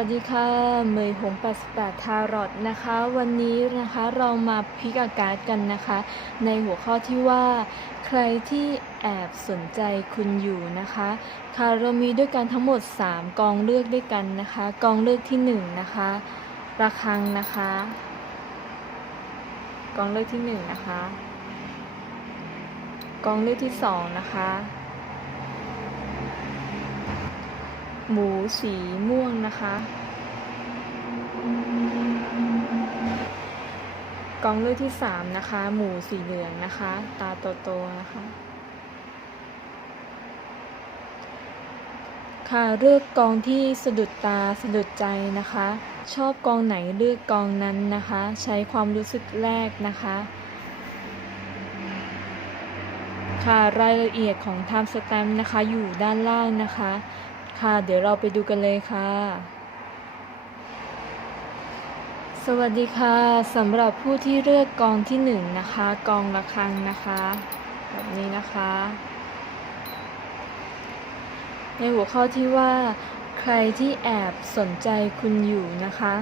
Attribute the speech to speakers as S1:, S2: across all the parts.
S1: วัสดีค่ะเมยหง88ทารอตนะคะ วันนี้นะคะเรามาพิกอากาศกันนะคะ ในหัวข้อที่ว่า ใครที่แอบสนใจคุณอยู่นะคะค่ะเรามีด้วยกันทั้งหมด 3 กองเลือกด้วยกันนะคะ กองเลือกที่ 1 นะคะระฆังนะคะ กองเลือกที่ 1 นะคะ กองเลือกที่ 2 นะคะ หมูสีม่วงนะคะ กองเลือกที่สามนะคะ หมูสีเหลืองนะคะ ตาโตๆนะคะ ค่ะเลือกกองที่สะดุดตาสะดุดใจนะคะ ชอบกองไหนเลือกกองนั้นนะคะ ใช้ความรู้สึกแรกนะคะค่ะรายละเอียดของ Time Stamp นะคะ อยู่ด้านล่างนะคะ ค่ะ เดี๋ยวเราไปดูกันเลยค่ะ สวัสดีค่ะสำหรับผู้ที่เลือกกองที่หนึ่งนะคะ กองละฆังนะคะ แบบนี้นะคะ ในหัวข้อที่ว่า ใครที่แอบสนใจคุณอยู่นะคะ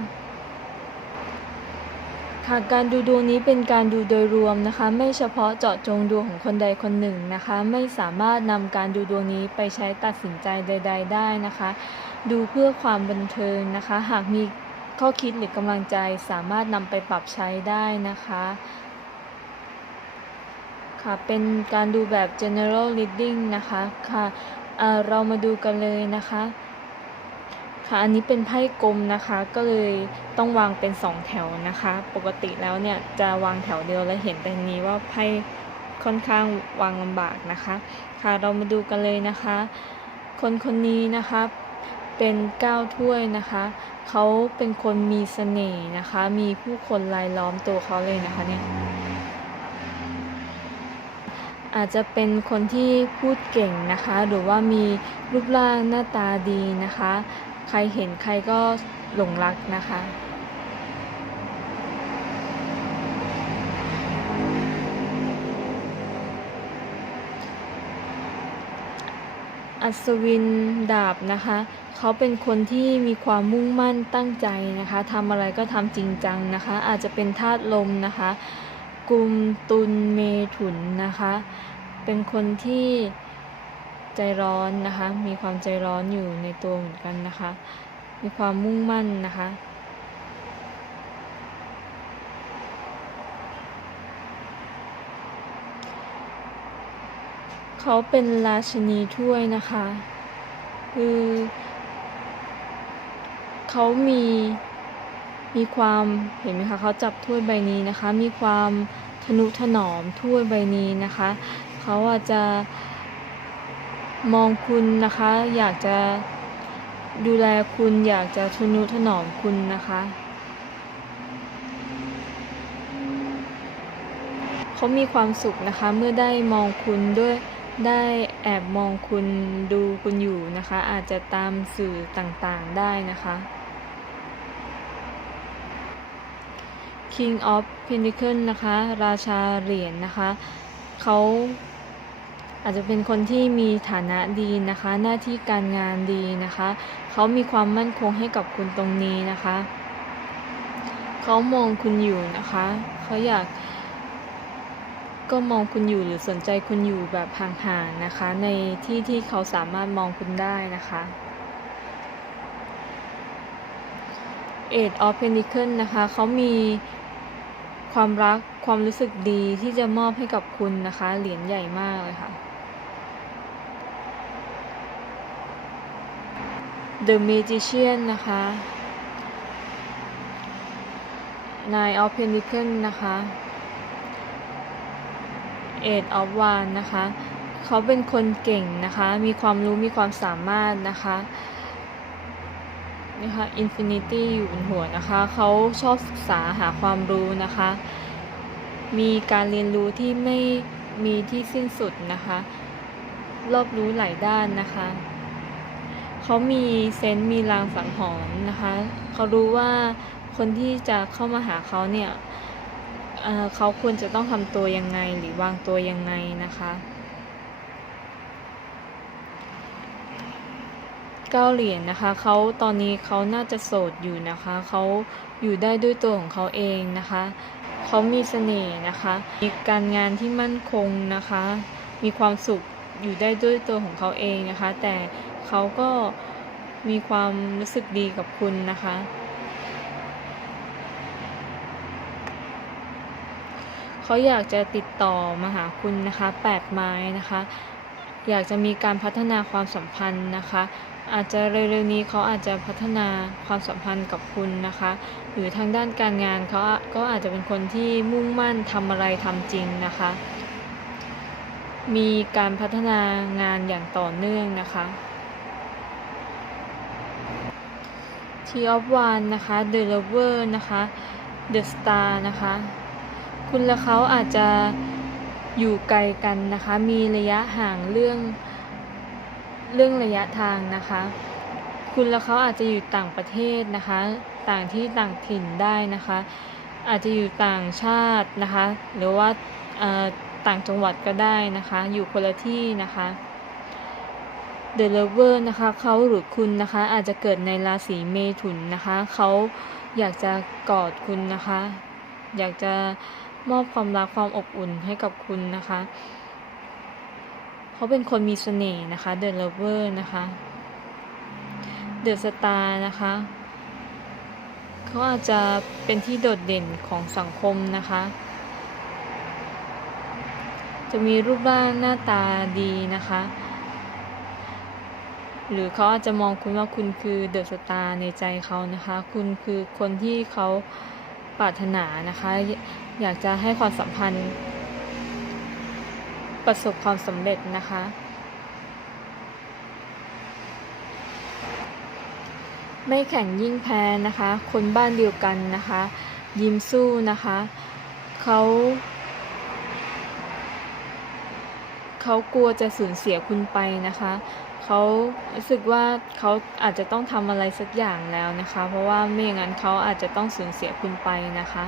S1: ค่ะการดูดวงนี้เป็นการดูโดยรวมนะคะ ไม่เฉพาะเจาะจงดวงของคนใดคนหนึ่งนะคะ ไม่สามารถนำการดูดวงนี้ไปใช้ตัดสินใจใด ๆ ได้นะคะ ดูเพื่อความบันเทิงนะคะ หากมีข้อคิดหรือกำลังใจสามารถนำไปปรับใช้ได้นะคะค่ะเป็นการดูแบบ general reading นะคะค่ะเออเรามาดูกันเลยนะคะ ค่ะอันนี้เป็นไพ่กลมนะคะก็เลยต้องวางเป็นสองแถวนะคะ ปกติแล้วเนี่ยจะวางแถวเดียวแล้วเห็นแต่นี้ว่าไพ่ค่อนข้างวางลำบากนะคะ ค่ะเรามาดูกันเลยนะคะ คนคนนี้นะคะเป็นเก้าถ้วยนะคะ เขาเป็นคนมีเสน่ห์นะคะ มีผู้คนรายล้อมตัวเขาเลยนะคะเนี่ยอาจจะเป็นคนที่พูดเก่งนะคะ หรือว่ามีรูปร่างหน้าตาดีนะคะ ใครเห็นใครก็หลงรักนะคะ อัศวินดาบนะคะ เขาเป็นคนที่มีความมุ่งมั่นตั้งใจนะคะทำอะไรก็ทำจริงจังนะคะ อาจจะเป็นธาตุลมนะคะ กุมตุลเมถุนนะคะ เป็นคนที่ ใจร้อนนะคะ มีความใจร้อนอยู่ในตัวเหมือนกันนะคะ มีความมุ่งมั่นนะคะ เขาเป็นราชินีถ้วยนะคะ คือเขามีมีความเห็นไหมคะเขาจับถ้วยใบนี้นะคะ มีความทนุถนอมถ้วยใบนี้นะคะ เขาอาจจะ มองคุณนะคะ อยากจะดูแลคุณอยากจะทนุถนอมคุณนะคะเขามีความสุขนะคะเมื่อได้มองคุณด้วยได้แอบมองคุณดูคุณอยู่นะคะ อาจจะตามสื่อต่างๆได้นะคะ King of Pentacle นะคะ ราชาเหรียญนนะคะเขา อาจจะเป็นคนที่มีฐานะดีนะคะ หน้าที่การงานดีนะคะ เขามีความมั่นคงให้กับคุณตรงนี้นะคะ เขามองคุณอยู่นะคะ เขาอยากก็มองคุณอยู่หรือสนใจคุณอยู่แบบห่างๆนะคะ ในที่ที่เขาสามารถมองคุณได้นะคะ Eight of Pentacles นะคะ เขามีความรักความรู้สึกดีที่จะมอบให้กับคุณนะคะ เหรียญใหญ่มากเลยค่ะ The Magician นะคะ Nine of Pentacles นะคะ Eight of Wands นะคะ เขาเป็นคนเก่งนะคะ มีความรู้มีความสามารถนะคะนี่ค่ะ Infinity อยู่บนหัวนะคะ เขาชอบศึกษาหาความรู้นะคะ มีการเรียนรู้ที่ไม่มีที่สิ้นสุดนะคะ รอบรู้หลายด้านนะคะ เขามีเซนส์มีลางสังหรณ์นะคะ เขารู้ว่าคนที่จะเข้ามาหาเขาเนี่ยเเขาควรจะต้องทำตัวยังไงหรือวางตัวยังไงนะคะเก้าเหรียญนะคะเขาตอนนี้เขาน่าจะโสดอยู่นะคะเขาอยู่ได้ด้วยตัวของเขาเองนะคะเขามีเสน่ห์นะคะ มีการงานที่มั่นคงนะคะ มีความสุขอยู่ได้ด้วยตัวของเขาเองนะคะ แต่ เขาก็มีความรู้สึกดีกับคุณนะคะ เขาอยากจะติดต่อมาหาคุณนะคะแปดไม้นะคะ อยากจะมีการพัฒนาความสัมพันธ์นะคะ อาจจะเร็วๆนี้เขาอาจจะพัฒนาความสัมพันธ์กับคุณนะคะ หรือทางด้านการงานเขาก็อาจจะเป็นคนที่มุ่งมั่นทำอะไรทำจริงนะคะ มีการพัฒนางานอย่างต่อเนื่องนะคะ T of One นะคะ The Lover นะคะ The Star นะคะ คุณและเขาอาจจะอยู่ไกลกันนะคะ มีระยะห่างเรื่อง เรื่องระยะทางนะคะ คุณและเขาอาจจะอยู่ต่างประเทศนะคะ ต่างที่ต่างถิ่นได้นะคะ อาจจะอยู่ต่างชาตินะคะ หรือว่าต่างจังหวัดก็ได้นะคะ อยู่คนละที่นะคะ The Lover นะคะเขาหรือคุณนะคะ อาจจะเกิดในราศีเมถุนนะคะ เขาอยากจะกอดคุณนะคะ อยากจะมอบความรักความอบอุ่นให้กับคุณนะคะ เขาเป็นคนมีเสน่ห์นะคะ The Lover นะคะ The Star นะคะ เขาอาจจะเป็นที่โดดเด่นของสังคมนะคะ จะมีรูปร่างหน้าตาดีนะคะ หรือเขาอาจจะมองคุณว่าคุณคือเดอะสตาร์ในใจเขานะคะ คุณคือคนที่เขาปรารถนานะคะ อยากจะให้ความสัมพันธ์ ประสบความสำเร็จนะคะ ไม่แข่งยิ่งแพ้นะคะ คนบ้านเดียวกันนะคะ ยิ้มสู้นะคะเขาเขากลัวจะสูญเสียคุณไปนะคะ เขารู้สึกว่าเขาอาจจะต้องทำอะไรสักอย่างแล้วนะคะ เพราะว่าไม่อย่างนั้นเขาอาจจะต้องสูญเสียคุณไปนะคะ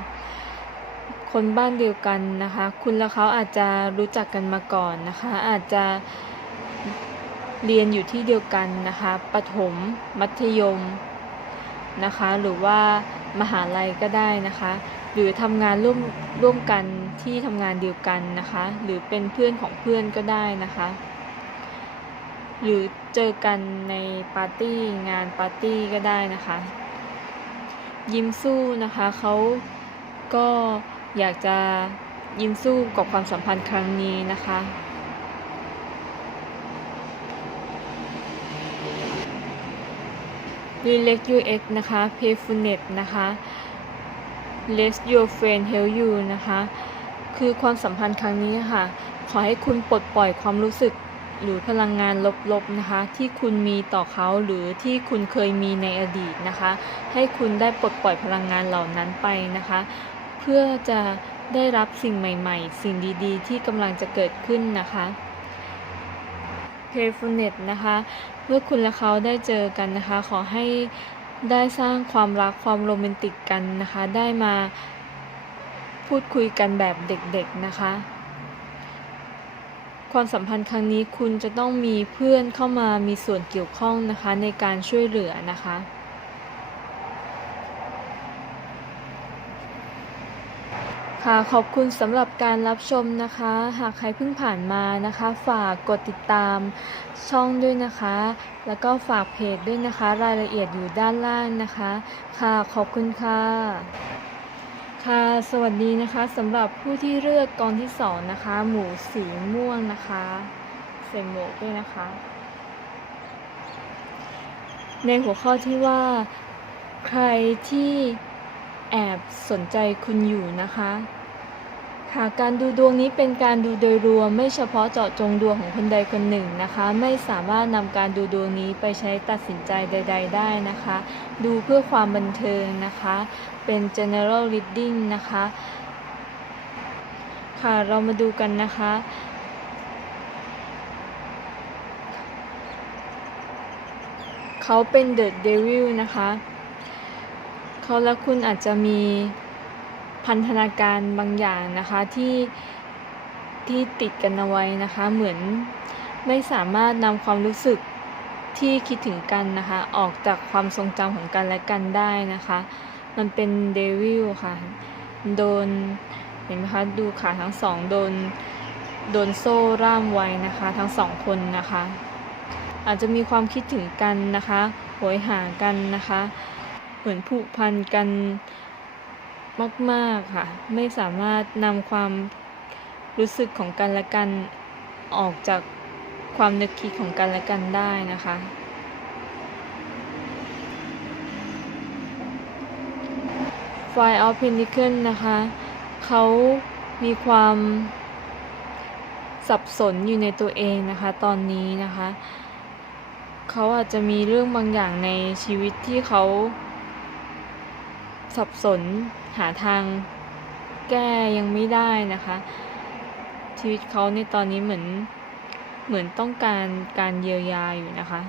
S1: คนบ้านเดียวกันนะคะ คุณและเขาอาจจะรู้จักกันมาก่อนนะคะ อาจจะเรียนอยู่ที่เดียวกันนะคะประถม มัธยมนะคะ หรือว่ามหาลัยก็ได้นะคะ หรือทำงานร่วมร่วมกันที่ทำงานเดียวกันนะคะ หรือเป็นเพื่อนของเพื่อนก็ได้นะคะ หรือเจอกันในปาร์ตี้งานปาร์ตี้ก็ได้นะคะ ยิ้มสู้นะคะเขาก็อยากจะยิ้มสู้กับความสัมพันธ์ครั้งนี้นะคะ Relax UX นะคะ Payfulness นะคะ Let your friend help you นะคะ คือความสัมพันธ์ครั้งนี้ค่ะ ขอให้คุณปลดปล่อยความรู้สึก หรือพลังงานลบๆนะคะที่คุณมีต่อเขาหรือที่คุณเคยมีในอดีตนะคะ ให้คุณได้ปลดปล่อยพลังงานเหล่านั้นไปนะคะ เพื่อจะได้รับสิ่งใหม่ๆ สิ่งดีๆ ที่กำลังจะเกิดขึ้นนะคะ Payfulness นะคะเมื่อคุณและเขาได้เจอกันนะคะ ขอให้ได้สร้างความรักความโรแมนติกกันนะคะ ได้มาพูดคุยกันแบบเด็กๆนะคะ ความสัมพันธ์ครั้งนี้คุณจะต้องมีเพื่อนเข้ามามีส่วนเกี่ยวข้องนะคะในการช่วยเหลือนะคะค่ะขอบคุณสำหรับการรับชมนะคะ หากใครเพิ่งผ่านมานะคะ ฝากกดติดตามช่องด้วยนะคะ แล้วก็ฝากเพจด้วยนะคะ รายละเอียดอยู่ด้านล่างนะคะ ค่ะขอบคุณค่ะ ค่ะ สวัสดีนะคะสำหรับผู้ที่เลือกกองที่สองนะคะ หมูสีม่วงนะคะใส่หมวกด้วยนะคะ ในหัวข้อที่ว่า ใครที่แอบสนใจคุณอยู่นะคะ ค่ะการดูดวงนี้เป็นการดูโดยรวมไม่เฉพาะเจาะจงดวงของคนใดคนหนึ่งนะคะ ไม่สามารถนำการดูดวงนี้ไปใช้ตัดสินใจใด ๆ ได้นะคะ ดูเพื่อความบันเทิงนะคะ เป็น general reading นะคะ ค่ะเรามาดูกันนะคะ เขาเป็น The Devil นะคะ เขาและคุณอาจจะมี พันธนาการบางอย่างนะคะที่ที่ติดกันเอาไว้นะคะ เหมือนไม่สามารถนำความรู้สึกที่คิดถึงกันนะคะ ออกจากความทรงจำของกันและกันได้นะคะ มันเป็นเดวิลค่ะ โดนเห็นไหมคะดูขาทั้งสองโดนโดนโซ่ร่ามไว้นะคะ ทั้งสองคนนะคะ อาจจะมีความคิดถึงกันนะคะโหยหากันนะคะ เหมือนผูกพันกัน มาก ๆ ค่ะ ไม่สามารถนำความรู้สึกของกันและกันออกจากความนึกคิดของกันและกันได้นะคะ Five of Pentacles นะคะ เขามีความสับสนอยู่ในตัวเองนะคะ ตอนนี้นะคะ เขาอาจจะมีเรื่องบางอย่างในชีวิตที่เขา สับสนหาทางแก้ยังไม่ได้นะคะ ชีวิตเขาในตอนนี้เหมือนเหมือนต้องการการเยียวยาอยู่นะคะ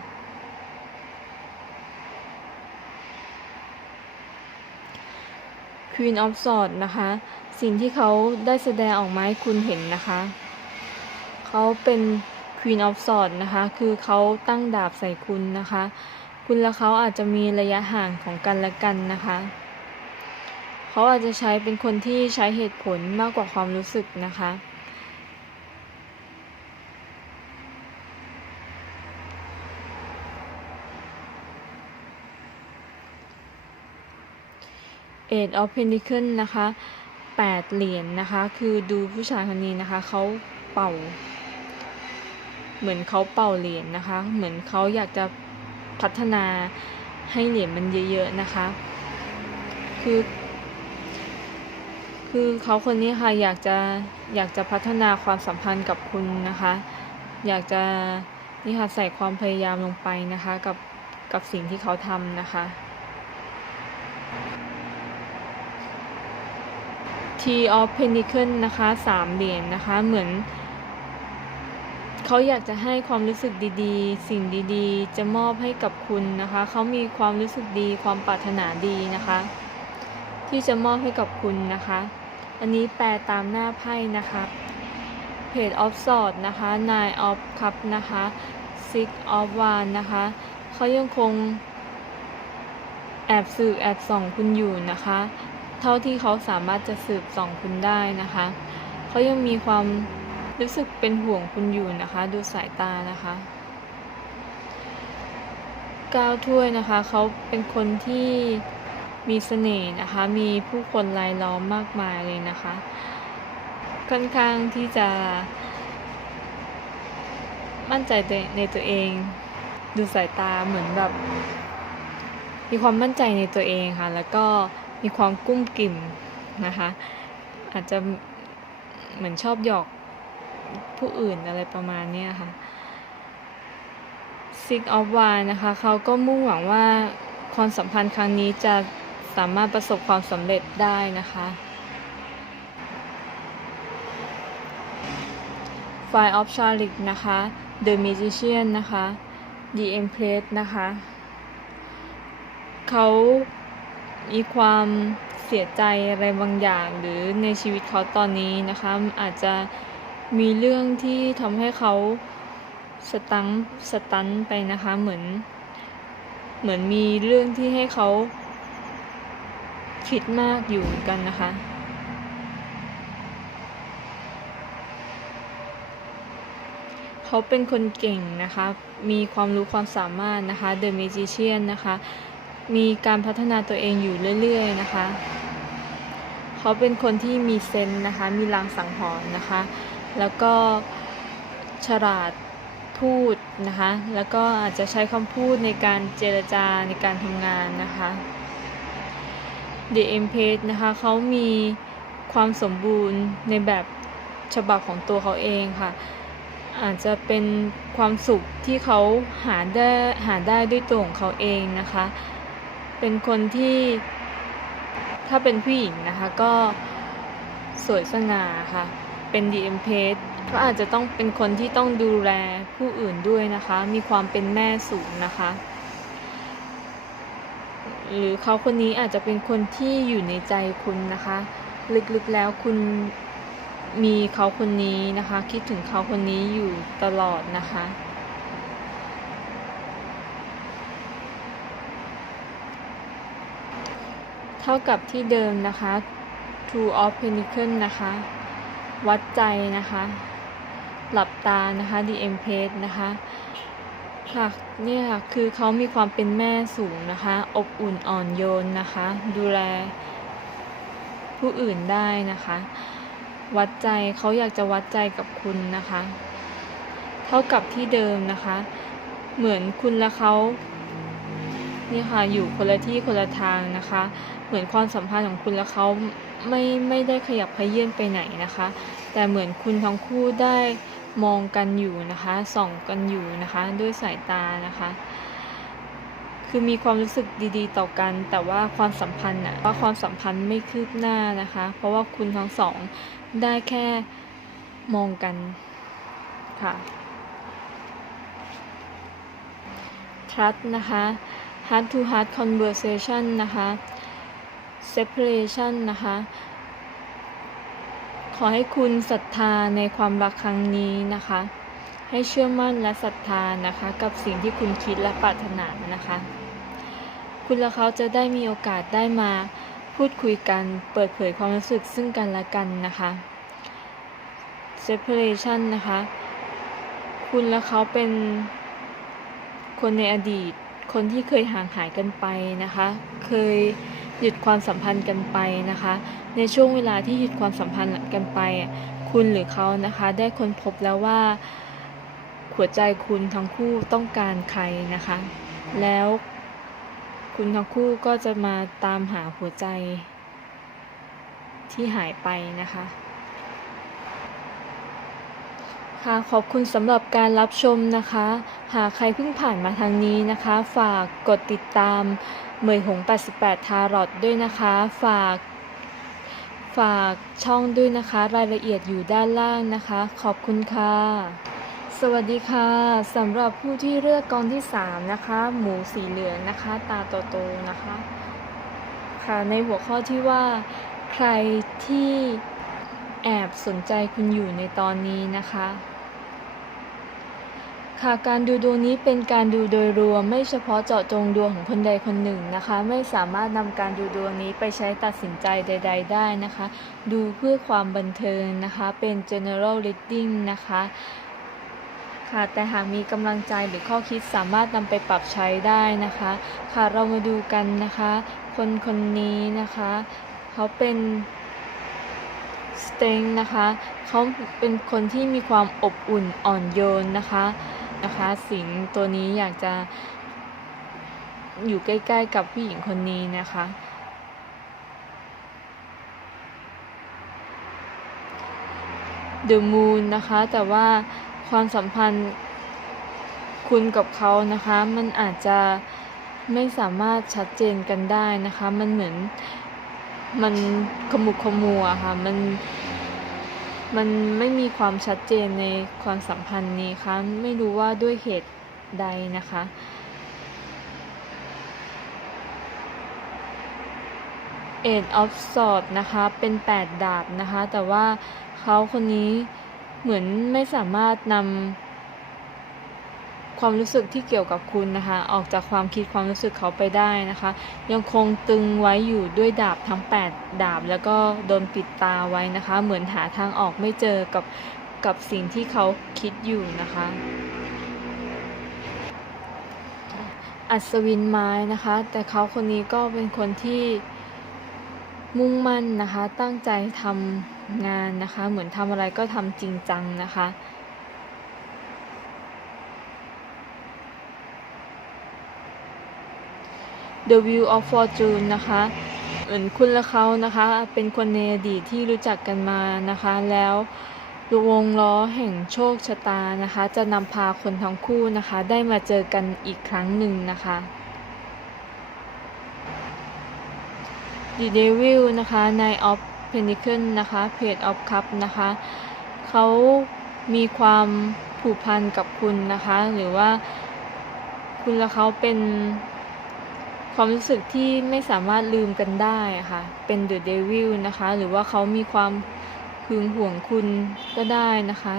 S1: Queen of Swords นะคะ สิ่งที่เขาได้แสดงออกมาให้คุณเห็นนะคะ เขาเป็น Queen of Swords นะคะ คือเขาตั้งดาบใส่คุณนะคะ คุณและเขาอาจจะมีระยะห่างของกันและกันนะคะ เขาอาจจะใช้เป็นคนที่ใช้เหตุผลมากกว่าความรู้สึกนะคะ Eight of Pentacles นะคะแปดเหรียญนนะคะ คือดูผู้ชายคนนี้นะคะ เขาเป่า เหมือนเขาเป่าเหรียญนนะคะ เหมือนเขาอยากจะพัฒนาให้เหรียญมันเยอะๆนะคะ คือ คือเขาคนนี้ค่ะอยากจะอยากจะพัฒนาความสัมพันธ์กับคุณนะคะ อยากจะนี่ค่ะใส่ความพยายามลงไปนะคะกับกับสิ่งที่เขาทำนะคะ T of Pentacle นะคะสามเหรียญนนะคะเหมือน เขาอยากจะให้ความรู้สึกดีๆ สิ่งดีๆ จะมอบให้กับคุณนะคะ เขามีความรู้สึกดีความปรารถนาดีนะคะ ที่จะมอบให้กับคุณนะคะ อันนี้แปลตามหน้าไพ่นะคะ Page of Swords นะคะ Nine of Cup นะคะ Six of Wands นะคะเขายังคงแอบสืบแอบส่องคุณอยู่นะคะ เท่าที่เขาสามารถจะสืบส่องคุณได้นะคะเขายังมีความรู้สึกเป็นห่วงคุณอยู่นะคะ ดูสายตานะคะก้าวถ้วยนะคะเขาเป็นคนที่ มีเสน่ห์นะคะ มีผู้คนรายล้อมมากมายเลยนะคะ ค่อนข้างที่จะ มั่นใจในตัวเอง ดูสายตาเหมือนแบบ มีความมั่นใจในตัวเองค่ะ แล้วก็มีความกุ้มกิ่มนะคะ อาจจะเหมือนชอบหยอกผู้อื่นอะไรประมาณนี้ค่ะ Six of w a n d นะคะ เขาก็มุ่งหวังว่าความสัมพันธ์ครั้งนี้จะ สามารถประสบความสำเร็จได้นะคะ Five of Chalice นะคะ The Magician นะคะ The Empress นะคะ เขามีความเสียใจอะไรบางอย่างหรือในชีวิตเขาตอนนี้นะคะ อาจจะมีเรื่องที่ทำให้เขาสตันสตันไปนะคะเหมือน เหมือนมีเรื่องที่ให้เขา คิดมากอยู่เหมือนกันนะคะ เขาเป็นคนเก่งนะคะ มีความรู้ความสามารถนะคะ The Magician นะคะ มีการพัฒนาตัวเองอยู่เรื่อย ๆ นะคะ เขาเป็นคนที่มีเซนนะคะ มีลางสังหรณ์นะคะ แล้วก็ฉลาดพูดนะคะ แล้วก็อาจจะใช้คำพูดในการเจรจาในการทำงานนะคะ The Empress นะคะเขามีความสมบูรณ์ในแบบฉบับของตัวเขาเองค่ะ อาจจะเป็นความสุขที่เขาหาได้หาได้ด้วยตัวของเขาเองนะคะ เป็นคนที่ถ้าเป็นผู้หญิงนะคะก็สวยสง่าค่ะ เป็น The Empress ก็อาจจะต้องเป็นคนที่ต้องดูแลผู้อื่นด้วยนะคะ มีความเป็นแม่สูงนะคะ หรือเขาคนนี้อาจจะเป็นคนที่อยู่ในใจคุณนะคะ ลึกๆแล้วคุณมีเขาคนนี้นะคะ คิดถึงเขาคนนี้อยู่ตลอดนะคะ เท่ากับที่เดิมนะคะ Two of Pentacles นะคะ วัดใจนะคะ หลับตานะคะ The Empress นะคะ ค่ะเนี่ยค่ะคือเขามีความเป็นแม่สูงนะคะ อบอุ่นอ่อนโยนนะคะ ดูแลผู้อื่นได้นะคะ วัดใจเขาอยากจะวัดใจกับคุณนะคะ เท่ากับที่เดิมนะคะ เหมือนคุณและเขานี่ค่ะอยู่คนละที่คนละทางนะคะ เหมือนความสัมพันธ์ของคุณและเขาไม่ไม่ได้ขยับขยื่นไปไหนนะคะ แต่เหมือนคุณทั้งคู่ได้ มองกันอยู่นะคะส่องกันอยู่นะคะด้วยสายตานะคะ คือมีความรู้สึกดีๆ ต่อกัน แต่ว่าความสัมพันธ์อะว่าความสัมพันธ์ไม่คืบหน้านะคะ เพราะว่าคุณทั้งสองได้แค่มองกันค่ะ trust นะคะ heart to heart conversation นะคะ separation นะคะ ขอให้คุณศรัทธาในความรักครั้งนี้นะคะ ให้เชื่อมั่นและศรัทธานะคะ กับสิ่งที่คุณคิดและปรารถนานะคะ คุณและเขาจะได้มีโอกาสได้มาพูดคุยกัน เปิดเผยความรู้สึกซึ่งกันและกันนะคะ separation นะคะ คุณและเขาเป็นคนในอดีต คนที่เคยห่างหายกันไปนะคะ เคย หยุดความสัมพันธ์กันไปนะคะ ในช่วงเวลาที่หยุดความสัมพันธ์กันไป คุณหรือเขานะคะได้ค้นพบแล้วว่าหัวใจคุณทั้งคู่ต้องการใครนะคะ แล้วคุณทั้งคู่ก็จะมาตามหาหัวใจที่หายไปนะคะ ค่ะขอบคุณสำหรับการรับชมนะคะ หากใครเพิ่งผ่านมาทางนี้นะคะ ฝากกดติดตามเหมยหง 88 ทารอดด้วยนะคะ ฝากฝากช่องด้วยนะคะ รายละเอียดอยู่ด้านล่างนะคะ ขอบคุณค่ะ สวัสดีค่ะสำหรับผู้ที่เลือกกองที่ 3 นะคะ หมูสีเหลืองนะคะ ตาโตๆนะคะ ค่ะในหัวข้อที่ว่าใครที่แอบสนใจคุณอยู่ในตอนนี้นะคะ ค่ะการดูดวงนี้เป็นการดูโดยรวมไม่เฉพาะเจาะจงดวงของคนใดคนหนึ่งนะคะ ไม่สามารถนำการดูดวงนี้ไปใช้ตัดสินใจใด ๆ ได้นะคะ ดูเพื่อความบันเทิงนะคะ เป็น general reading นะคะค่ะแต่หากมีกำลังใจหรือข้อคิดสามารถนำไปปรับใช้ได้นะคะ ค่ะเรามาดูกันนะคะ คนคนนี้นะคะ เขาเป็นสเต็งนะคะ เขาเป็นคนที่มีความอบอุ่นอ่อนโยนนะคะ นะคะ สิงตัวนี้อยากจะอยู่ใกล้ ๆ กับผู้หญิงคนนี้นะคะ The Moon นะคะ แต่ว่าความสัมพันธ์คุณกับเขานะคะ มันอาจจะไม่สามารถชัดเจนกันได้นะคะ มันเหมือนมันขมุกขมัวค่ะ มัน มันไม่มีความชัดเจนในความสัมพันธ์นี้ค่ะไม่รู้ว่าด้วยเหตุใดนะคะ เอ็ดออฟสอดนะคะเป็น 8 ดาบนะคะ แต่ว่าเขาคนนี้เหมือนไม่สามารถนำ ความรู้สึกที่เกี่ยวกับคุณนะคะ ออกจากความคิดความรู้สึกเขาไปได้นะคะ ยังคงตึงไว้อยู่ด้วยดาบทั้ง 8 ดาบ แล้วก็โดนปิดตาไว้นะคะ เหมือนหาทางออกไม่เจอกับกับสิ่งที่เขาคิดอยู่นะคะอัศวินไม้นะคะ แต่เขาคนนี้ก็เป็นคนที่มุ่งมั่นนะคะ ตั้งใจทำงานนะคะ เหมือนทำอะไรก็ทำจริงจังนะคะ The Wheel of Fortune นะคะเหมือนคุณและเขานะคะ เป็นคนในอดีตที่รู้จักกันมานะคะ แล้ววงล้อแห่งโชคชะตานะคะ จะนำพาคนทั้งคู่นะคะ ได้มาเจอกันอีกครั้งหนึ่งนะคะ The Devil นะคะ Nine of Pentacles นะคะ Page of Cups นะคะ เขามีความผูกพันกับคุณนะคะ หรือว่าคุณและเขาเป็น ความรู้สึกที่ไม่สามารถลืมกันได้ค่ะ เป็น The Devil นะคะ หรือว่าเขามีความหึงหวงคุณก็ได้นะคะ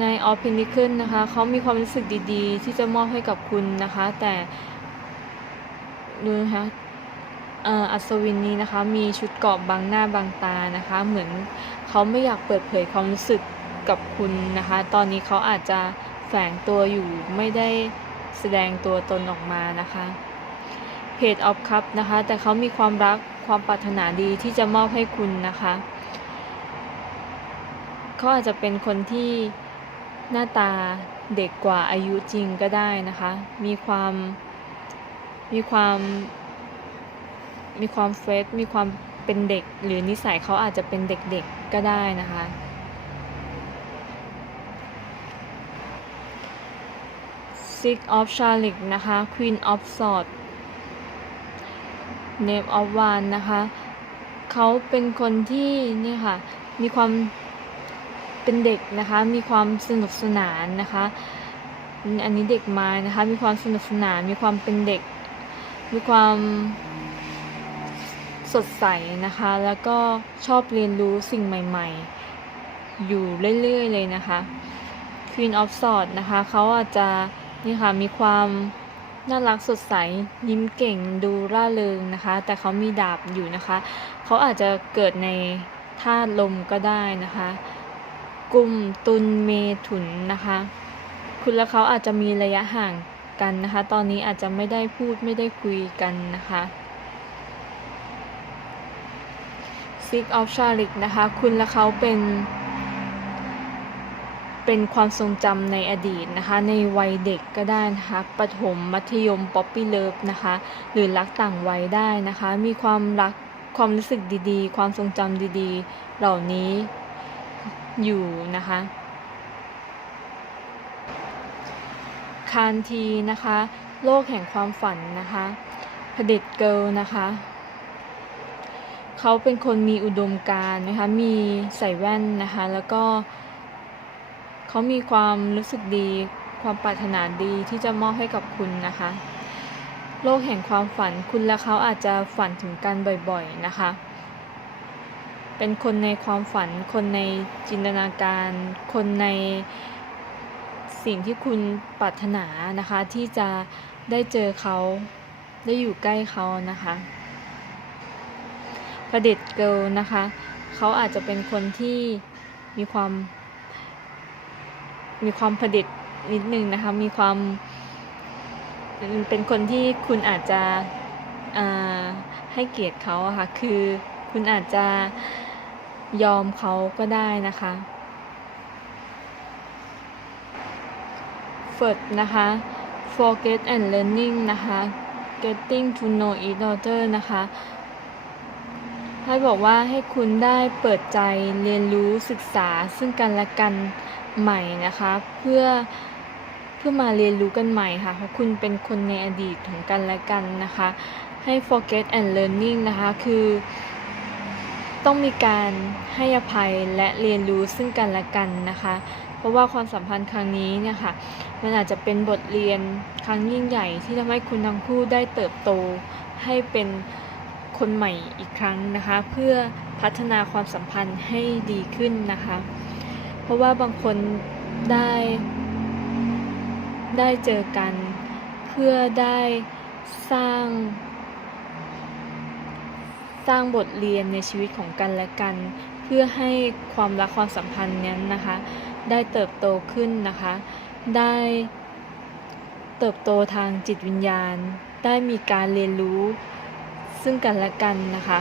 S1: ใน of Pentacles นะคะ เขามีความรู้สึกดีๆ ที่จะมอบให้กับคุณนะคะ แต่ดูนะคะอัศวินนี้นะคะ มีชุดเกราะบังหน้าบังตานะคะ เหมือนเขาไม่อยากเปิดเผยความรู้สึกกับคุณนะคะ ตอนนี้เขาอาจจะแฝงตัวอยู่ไม่ได้ แสดงตัวตนออกมานะคะเพจออฟคัพนะคะ แต่เขามีความรักความปรารถนาดีที่จะมอบให้คุณนะคะเขาอาจจะเป็นคนที่หน้าตาเด็กกว่าอายุจริงก็ได้นะคะ มีความมีความมีความเฟรชมีความเป็นเด็ก หรือนิสัยเขาอาจจะเป็นเด็กๆก็ได้นะคะ Six of Chalice นะคะ Queen of Swords Name of Wands นะคะเขาเป็นคนที่นี่ค่ะมีความเป็นเด็กนะคะ มีความสนุกสนานนะคะ อันนี้เด็กม้นะคะ มีความสนุกสนาน มีความเป็นเด็ก มีความสดใสนะคะ แล้วก็ชอบเรียนรู้สิ่งใหม่ ๆ อยู่เรื่อย ๆ เลยนะคะ Queen of Swords นะคะ เขาอาจจะ นี่ค่ะมีความน่ารักสดใสยิ้มเก่งดูร่าเริงนะคะ แต่เขามีดาบอยู่นะคะ เขาอาจจะเกิดในธาตุลมก็ได้นะคะ กลุ่มตุลเมถุนนะคะ คุณและเขาอาจจะมีระยะห่างกันนะคะ ตอนนี้อาจจะไม่ได้พูดไม่ได้คุยกันนะคะ Six of Chalice นะคะ คุณและเขาเป็น เป็นความทรงจำในอดีตนะคะ ในวัยเด็กก็ได้นะคะประถมมัธยมป๊อปปี้เลิฟนะคะ หรือรักต่างวัยได้นะคะ มีความรักความรู้สึกดีๆ ความทรงจำดีๆ เหล่านี้อยู่นะคะ คานทีนะคะ โลกแห่งความฝันนะคะพเด็จเกิลนะคะเขาเป็นคนมีอุดมการณ์นะคะ มีใส่แว่นนะคะ แล้วก็ เขามีความรู้สึกดี ความปรารถนาดีที่จะมอบให้กับคุณนะคะ โลกแห่งความฝันคุณและเขาอาจจะฝันถึงกันบ่อยๆนะคะ เป็นคนในความฝัน คนในจินตนาการ คนในสิ่งที่คุณปรารถนานะคะ ที่จะได้เจอเขาได้อยู่ใกล้เขานะคะประเด็จเกิลนะคะ เขาอาจจะเป็นคนที่มีความ มีความผด็จนิดนึงนะคะ มีความ เป็นคนที่คุณอาจจะให้เกียรติเขาอะค่ะ คือคุณอาจจะยอมเขาก็ได้นะคะ First นะคะ forget and learning นะคะ getting to know each other นะคะให้บอกว่าให้คุณได้เปิดใจเรียนรู้ศึกษาซึ่งกันและกัน ใหม่นะคะ เพื่อเพื่อมาเรียนรู้กันใหม่ค่ะ เพราะคุณเป็นคนในอดีตของกันและกันนะคะ ให้ forget and learning นะคะคือต้องมีการให้อภัยและเรียนรู้ซึ่งกันและกันนะคะ เพราะว่าความสัมพันธ์ครั้งนี้เนี่ยค่ะ มันอาจจะเป็นบทเรียนครั้งยิ่งใหญ่ที่ทำให้คุณทั้งคู่ได้เติบโต ให้เป็นคนใหม่อีกครั้งนะคะ เพื่อพัฒนาความสัมพันธ์ให้ดีขึ้นนะคะ เพราะว่าบางคนได้ได้เจอกัน เพื่อได้สร้าง สร้างบทเรียนในชีวิตของกันและกัน เพื่อให้ความรักความสัมพันธ์นั้นนะคะ ได้เติบโตขึ้นนะคะ ได้เติบโตทางจิตวิญญาณ ได้มีการเรียนรู้ ซึ่งกันและกันนะคะ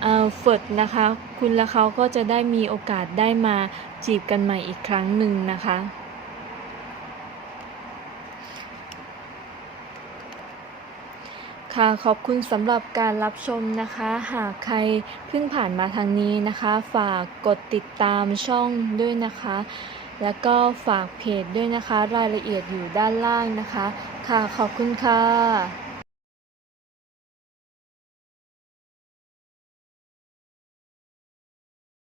S1: เอ่อเฟิร์ดนะคะ คุณและเขาก็จะได้มีโอกาสได้มาจีบกันใหม่อีกครั้งหนึ่งนะคะค่ะขอบคุณสำหรับการรับชมนะคะ หากใครเพิ่งผ่านมาทางนี้นะคะ ฝากกดติดตามช่องด้วยนะคะ แล้วก็ฝากเพจด้วยนะคะ รายละเอียดอยู่ด้านล่างนะคะ ค่ะขอบคุณค่ะ